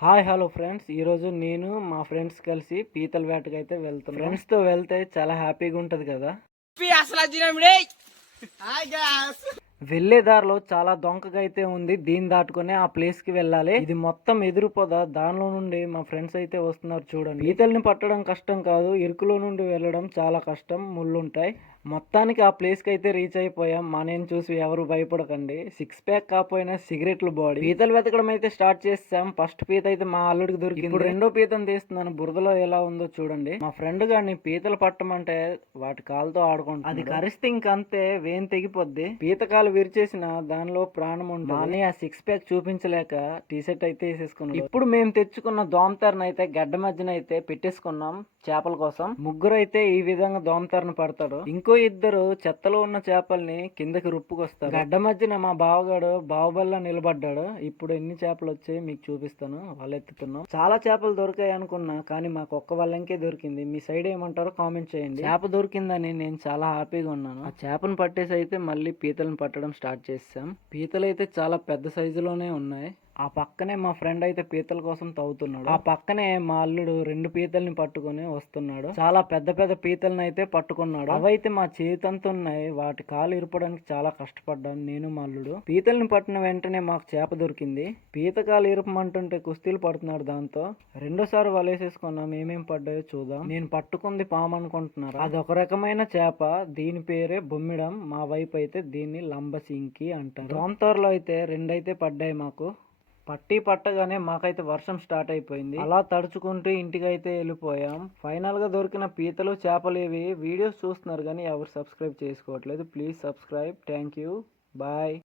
Hi hello friends, ఈరోజు నేను మా ఫ్రెండ్స్ కలిసి పీతల వేటకి అయితే వెళ్తాను. ఫ్రెండ్స్తో వెళ్తే చాలా హ్యాపీగా ఉంటుంది కదా. వెళ్లే దారిలో చాలా దొంకగా అయితే ఉంది. దీన్ని దాటుకుని ఆ ప్లేస్ కి వెళ్ళాలి. ఇది మొత్తం ఎదురు పొద, దానిలో నుండి మా ఫ్రెండ్స్ అయితే వస్తున్నారు. చూడండి, పీతల్ని పట్టడం కష్టం కాదు, ఇరుకులో నుండి వెళ్ళడం చాలా కష్టం, ముళ్ళుంటాయి. మొత్తానికి ఆ ప్లేస్ కి అయితే రీచ్ అయిపోయాం. మనని చూసి ఎవరు భయపడకండి, 6 ప్యాక్ కాకపోయినా సిగరెట్లు బాడీ. పీతలు వెతకడం అయితే స్టార్ట్ చేసాం. ఫస్ట్ పీత అయితే మా అల్లుడికి దొరికింది. ఇప్పుడు రెండో పీతను తీస్తున్నాను. బురదలో ఎలా ఉందో చూడండి. మా ఫ్రెండ్ గారిని పీతలు పట్టమంటే వాటి కాలుతో ఆడుకుంటాం. అది కరిస్తే ఇంకంతే, వేన్ తెగిపోద్ది. పీతకాలు విరిచేసిన దానిలో ప్రాణం ఉంటుంది. ఆ 6 ప్యాక్ చూపించలేక టీ-షర్ట్ అయితే వేసేసుకున్నాం. ఇప్పుడు మేము తెచ్చుకున్న దోమతెరను అయితే గడ్డ మధ్యన అయితే పెట్టేసుకున్నాం చేపల కోసం. ముగ్గురు అయితే ఈ విధంగా దోమతెరను పడతాడు. ఇంకో ఇద్దరు చెత్తలో ఉన్న చేపల్ని కిందకి రుప్పుకొస్తారు. గడ్డ మధ్యన మా బావగాడు బావుబల్లా నిలబడ్డాడు. ఇప్పుడు ఎన్ని చేపలు వచ్చాయి మీకు చూపిస్తాను. వాళ్ళు ఎత్తుతున్నాం. చాలా చేపలు దొరికాయి అనుకున్నా, కానీ మాకు ఒక్క వల్లంకే దొరికింది. మీ సైడ్ ఏమంటారో కామెంట్ చేయండి. చేప దొరికిందని నేను చాలా హ్యాపీగా ఉన్నాను. ఆ చేపను పట్టేసి అయితే మళ్ళీ పీతలను పట్టడం స్టార్ట్ చేసాం. పీతలు అయితే చాలా పెద్ద సైజులోనే ఉన్నాయి. ఆ పక్కనే మా ఫ్రెండ్ అయితే పీతల కోసం తవ్వుతున్నాడు. ఆ పక్కనే మా అల్లుడు 2 పీతల్ని పట్టుకొని వస్తున్నాడు. చాలా పెద్ద పెద్ద పీతల్ని అయితే పట్టుకున్నాడు. అవైతే మా చేతంతా ఉన్నాయి. వాటి కాలు ఇరపడానికి చాలా కష్టపడ్డాను నేను, మా అల్లుడు. పీతల్ని పట్టిన వెంటనే మాకు చేప దొరికింది. పీత కాలు ఇరపమంటుంటే కుస్తీలు పడుతున్నాడు దాంతో. రెండోసారి వలేసేసుకున్నాం. ఏమేం పడ్డాయో చూద్దాం. నేను పట్టుకుంది పాము అనుకుంటున్నారు. అది ఒక రకమైన చేప. దీని పేరే బొమ్మిడం. మా వైపు అయితే దీన్ని లంబసింకి అంటారు. దోమతోరలో అయితే 2 అయితే పడ్డాయి మాకు. పట్టగానే మాకైతే వర్షం స్టార్ట్ అయిపోయింది. అలా తడుచుకుంటూ ఇంటికి అయితే వెళ్ళిపోయాం. ఫైనల్ గా దొరికిన పీతలు చేపలు ఇవి. వీడియోస్ చూస్తున్నారు కానీ ఎవరు సబ్స్క్రైబ్ చేసుకోవట్లేదు. Please subscribe. Thank you. Bye.